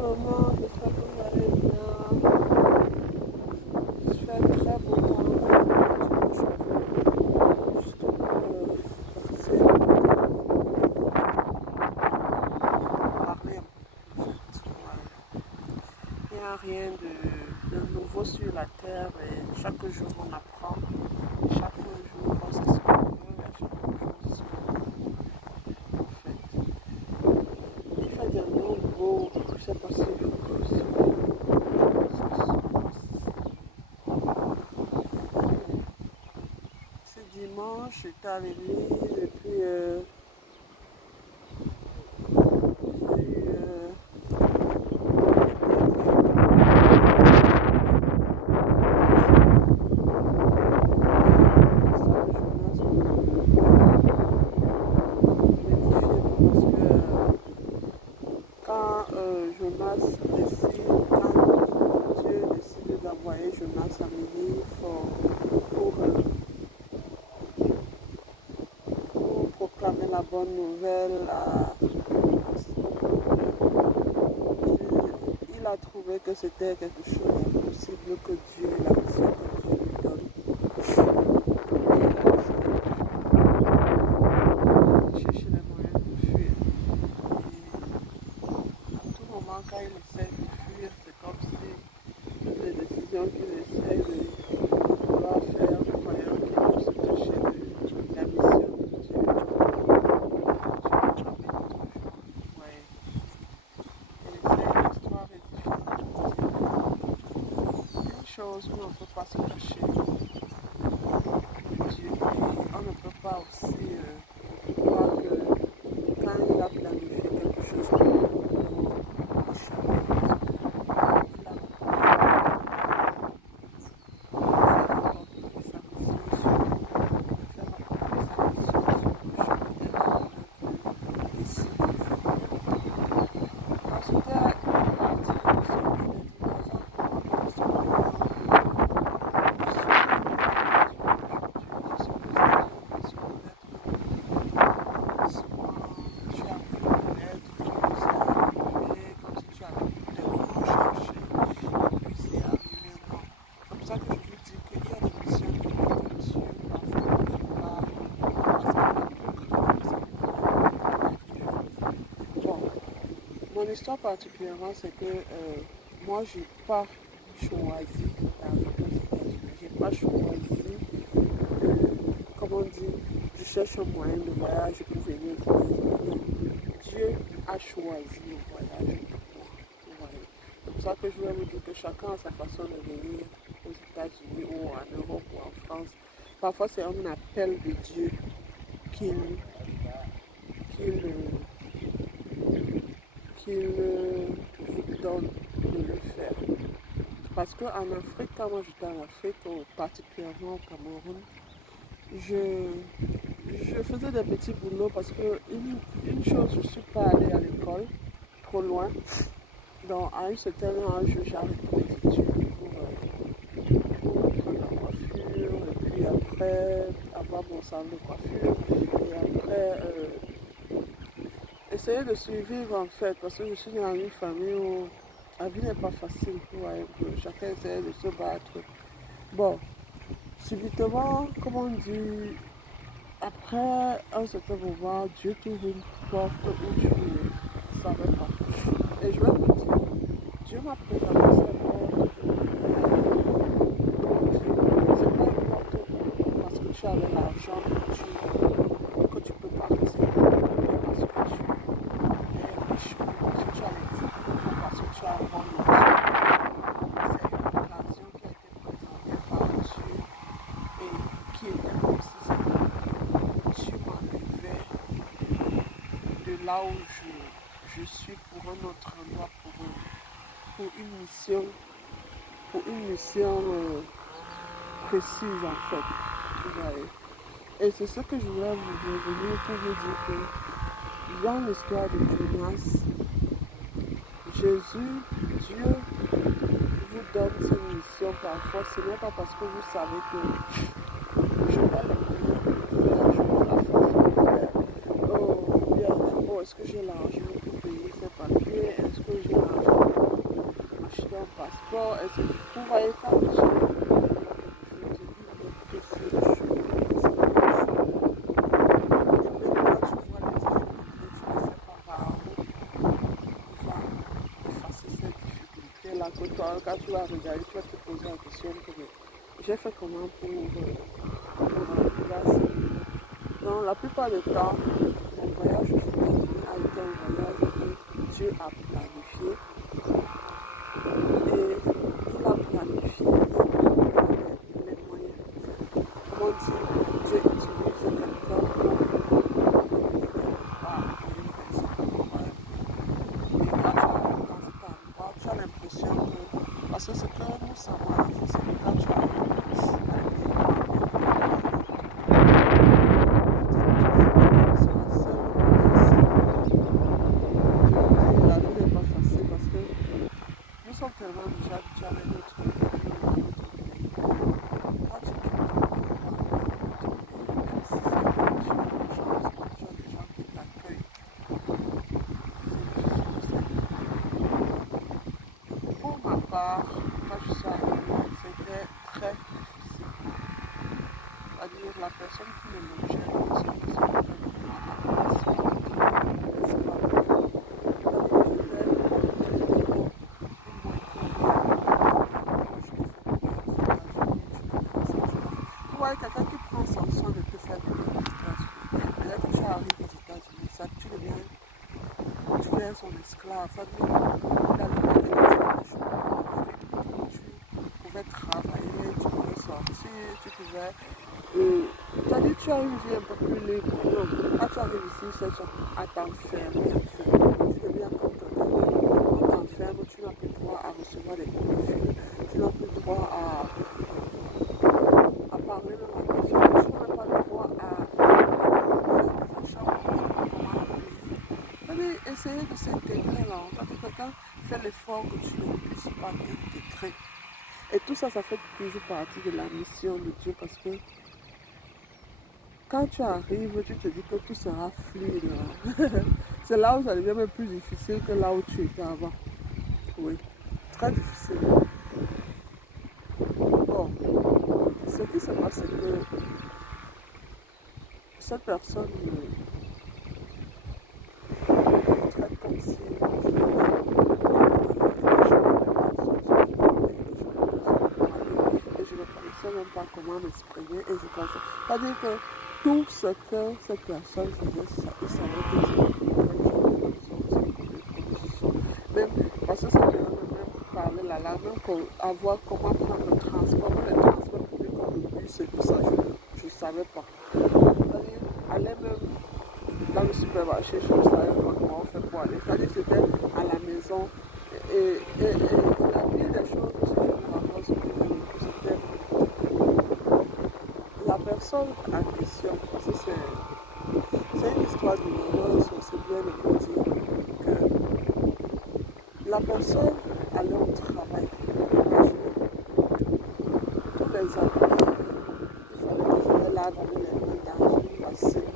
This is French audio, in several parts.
moment, j'espère que vous allez bien. Il fait très beau temps. Justement, passer parler un peu. Ouais. Il n'y a rien de nouveau sur la terre et chaque jour on apprend. Chaque jour on sait ce qu'on veut et chaque jour c'est ce qu'on veut. En fait, il fait des noms beaux. Je ne sais pas si c'est dimanche, j'étais à l'église et puis j'ai eu quand Dieu décide d'envoyer Jonas à Ninive pour proclamer la bonne nouvelle il a trouvé que c'était quelque chose d'impossible que Dieu, la mission que Dieu lui donne. Il cherche les moyens de fuir. Et à tout moment, quand il essaie de fuir, c'est comme si toutes les décisions qu'il essaie de vouloir faire, croyant qu'il peut se cacher de la mission de Dieu. Ouais. Et c'est l'histoire est différente. Une chose où on ne peut pas se cacher de Dieu, et on ne peut pas aussi croire que quand il a planifié quelque chose pour nous, il faut échapper parce qu'il a faire accomplir sa mission sur nous, faire accomplir sa mission sur chaque être humain qui décide de faire. Alors c'était une partie de l'histoire, je l'ai dit, par exemple, mon histoire mon histoire particulièrement, c'est que moi, je n'ai pas choisi d'arriver aux États-Unis. Je n'ai pas choisi comme on dit, je cherche un moyen de voyage pour venir aux États-Unis. Dieu a choisi le voyage pour moi. C'est pour ça que je vais vous dire que chacun a sa façon de venir aux États-Unis ou en Europe ou en France. Parfois, c'est un appel de Dieu qu'il vous donne de le faire. Parce qu'en Afrique, quand moi j'étais en Afrique, particulièrement au Cameroun, je faisais des petits boulots parce que une chose, je ne suis pas allée à l'école trop loin. Donc à un certain âge, j'ai arrêté mes études pour apprendre la coiffure et puis après avoir mon salon de coiffure et après essayer de survivre en fait parce que je suis dans une famille où la vie n'est pas facile. Ouais, chacun essaie de se battre. Bon, subitement, comme on dit, après un certain moment, Dieu t'ouvre une porte où tu ne savais pas. Et je vais vous dire, Dieu m'a présenté cette porte. C'est pas une porte parce que tu avais l'argent que tu peux partir. Parce que tu es riche, parce que tu as les diplômes, parce que tu as un bon logement. C'est une occasion qui a été présentée par Dieu et qui était comme si tu m'enlevais de là où je suis pour un autre endroit, pour une mission précise en fait. Ouais. Et c'est ce que je voulais vous revenir pour vous dire que dans l'histoire de Jonas, Dieu vous donne cette mission parfois. Ce n'est pas parce que vous savez que je vais le moyen de le faire, je vais la force de le faire. Oh, bien, oh, est-ce que j'ai l'argent pour payer ces papiers? Est-ce que j'ai l'argent un passeport. Vous voyez, quand je dis que c'est chaud, c'est et même quand tu vois les difficultés, tu ne sais pas par où il va effacer ces difficultés-là. Que toi, quand tu vas regarder, tu vas te poser la question que j'ai fait comment pour arriver à ce niveau. Donc, la plupart du temps, mon voyage aux États-Unis a été un voyage que Dieu a planifié et il a planifié les moyens. Comment dire, Dieu utilise quelqu'un pour mener quelque part pour une raison. Et quand tu arrives dans cet endroit, tu as l'impression que, parce que ce que nous savons à la fin, c'est que quand tu arrives à la vie n'est pas facile parce que nous sommes tellement déjà habitués avec notre pays. Quand tu quittes ton pays, même si c'est pas tu as des gens qui t'accueillent, pour ma part, quand je suis arrivée, c'était très difficile. C'est-à-dire la personne qui me logeait, c'est une personne ouais, quelqu'un qui prend son soin de te faire venir aux États-Unis. Et là que tu arrives aux États-Unis, ça, tu deviens son esclave. C'est-à-dire, il a limité que tu as des choses en Afrique, tu pouvais travailler, tu pouvais sortir, tu pouvais... c'est-à-dire, tu as une vie un peu plus libre. Non, quand tu arrives ici, c'est à t'enfermer, en fait. Tu deviens comme quelqu'un, on t'enferme, tu n'as plus droit à recevoir des coups de fil, tu n'as plus droit à parler de la question, tu n'as pas le droit à faire des achats ou comment le pays. C'est-à-dire, essayer de s'intégrer là. Quand quelqu'un fait l'effort que tu ne puisses pas t'intégrer. Et tout ça, ça fait toujours partie de la mission de Dieu parce que quand tu arrives, tu te dis que tout sera fluide. C'est là où ça devient même plus difficile que là où tu étais avant. Oui, très difficile. Bon, ce qui se passe, c'est que cette personne me traite comme si je et je ne connaissais même pas comment m'exprimer et je pensais. C'est-à-dire que tout ce que cette personne faisait, il savait que je pouvais sortir comme même parce que ça me même parler la langue, même avoir comment prendre le transport public comme le bus et tout ça, je ne savais pas. C'est-à-dire, aller même dans le supermarché, je ne savais pas comment on fait pour aller. C'est-à-dire que c'était à la maison. Et la pire des choses aussi, je me rappelle ce que j'ai vécu, c'était la personne en question. Parce que c'est une histoire douloureuse, c'est bien de vous dire que la personne allait au travail. Imaginez, tous les amis, il fallait que je les lave avec les mains dans une bassine.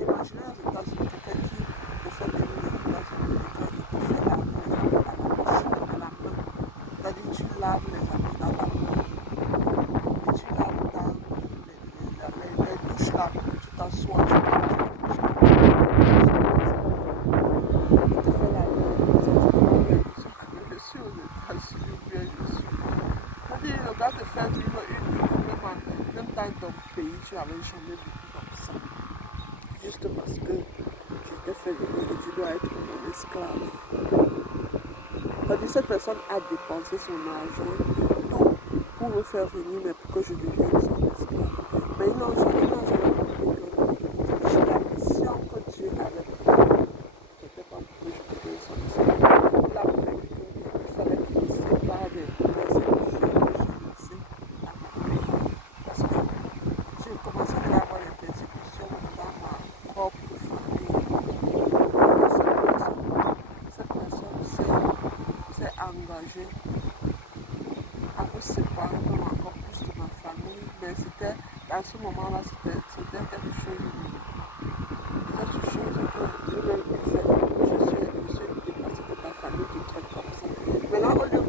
Imaginez aux États-Unis quelqu'un qui te fait venir aux États-Unis et qui te fait laver les habits à la machine, à la main. C'est-à-dire tu laves les habits à la main et tu laves dans les douches là, tu t'assois, tu te fais laver, je suis aux États-Unis, bien je suis. C'est-à-dire le gars te fait vivre une vie que même dans ton pays, tu n'avais jamais vécu comme ça. Juste parce que je t'ai fait venir et tu dois être mon esclave. C'est-à-dire cette personne a dépensé son argent pour me faire venir, mais pour que je devienne son esclave. Mais ils n'ont jamais compris que la mission que Dieu avait pour moi n'était pas pour que je devienne son esclave. Il a prévu qu'il fallait qu'il me sépare des persécutions que j'ai laissées à mon pays. Parce que j'ai commencé à avoir des persécutions dans ma propre famille. Cette personne s'est engagée à me séparer même encore plus de ma famille. Mais c'était, à ce moment-là, c'était quelque chose que lui-même disait, je suis dépassée de ta famille, tu traites comme ça. Mais là, au lieu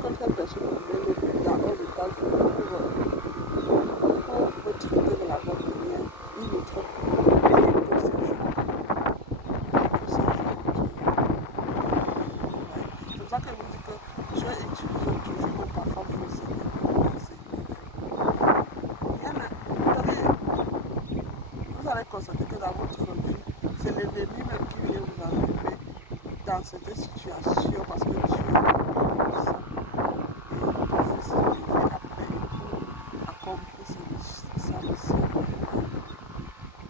certaines situations parce que tu es compris ça. Et parfois, c'est arrivé après accomplir sa mission.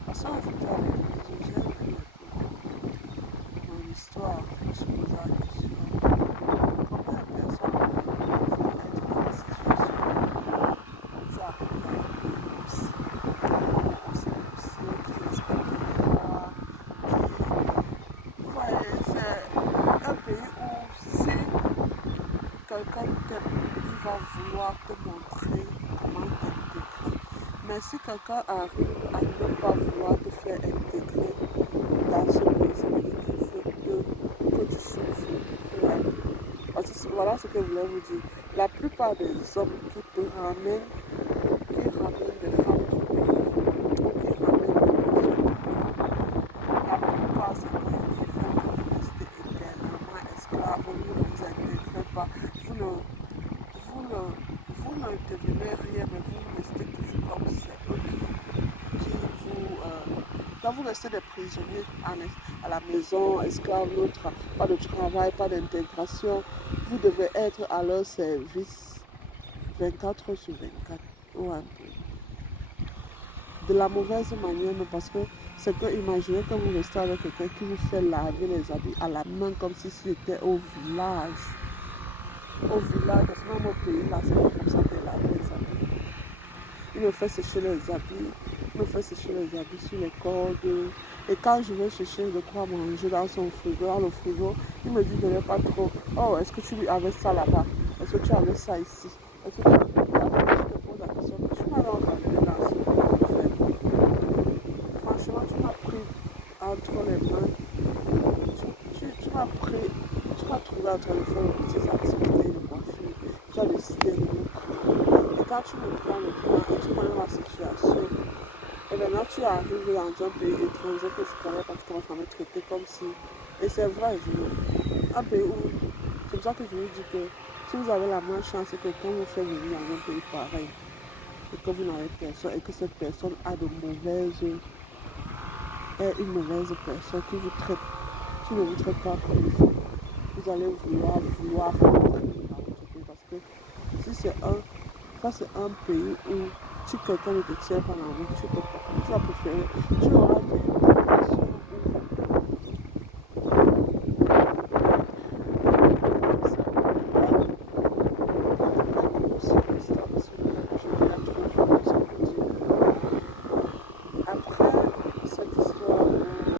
Parce qu'aujourd'hui, à l'église, j'ai vu mon histoire, je me suis posé la question combien de personnes peuvent être dans des situations où ça arrive dans un pays aussi, qui respecte les lois, qui. Vous voyez, c'est un pays où si quelqu'un t'aime, il va vouloir te montrer comment t'intégrer. Mais si quelqu'un arrive à ne pas vouloir te faire intégrer dans ce pays, ça veut dire qu'il faut que tu souffres. Ouais. Parce que voilà ce que je voulais vous dire. La plupart des hommes qui ramènent des femmes du pays, qui ramènent des personnes du pays, la plupart c'est qu'ils font que vous restez éternellement esclave, vous ne vous intégrez pas, vous ne devenez rien, mais vous restez toujours comme c'est eux qui vous. Quand vous restez des prisonniers à la maison, esclaves, pas de travail, pas d'intégration, vous devez être à leur service 24 heures sur 24. Ou un peu. De la mauvaise manière, mais parce que c'est que imaginez que vous restez avec quelqu'un qui vous fait laver les habits à la main comme si c'était au village. Au village, parce que même au pays, là, c'est pas comme ça qu'il lave les habits. Il me fait sécher les habits, sur les cordes. Et quand je vais chercher de quoi manger dans son frigo, dans le frigo, il me dit de ne pas trop. Oh, est-ce que tu lui avais ça là-bas? Est-ce que tu avais ça ici? Est-ce que tu te poses la question? Tu m'as entendu dans ce fait. Franchement, tu m'as pris entre les mains. Tu m'as trouvé en train de faire une petite activité de coiffure. Tu as décidé de me prendre. Et quand tu me prends le plan et tu connais ma situation, et maintenant tu arrives dans un pays étranger que je connais pas, tu commences à me traiter comme si. Et c'est vrai, un pays où. C'est pour ça que je vous dis que si vous avez la malchance et que quand vous faites venir dans un pays pareil, et que vous n'avez personne, et que cette personne a est une mauvaise personne qui ne vous traite pas comme il faut, vous allez vouloir rentrer dans votre pays parce que si ça c'est un pays où si quelqu'un ne te tient pas la main, tu vas préférer, tu auras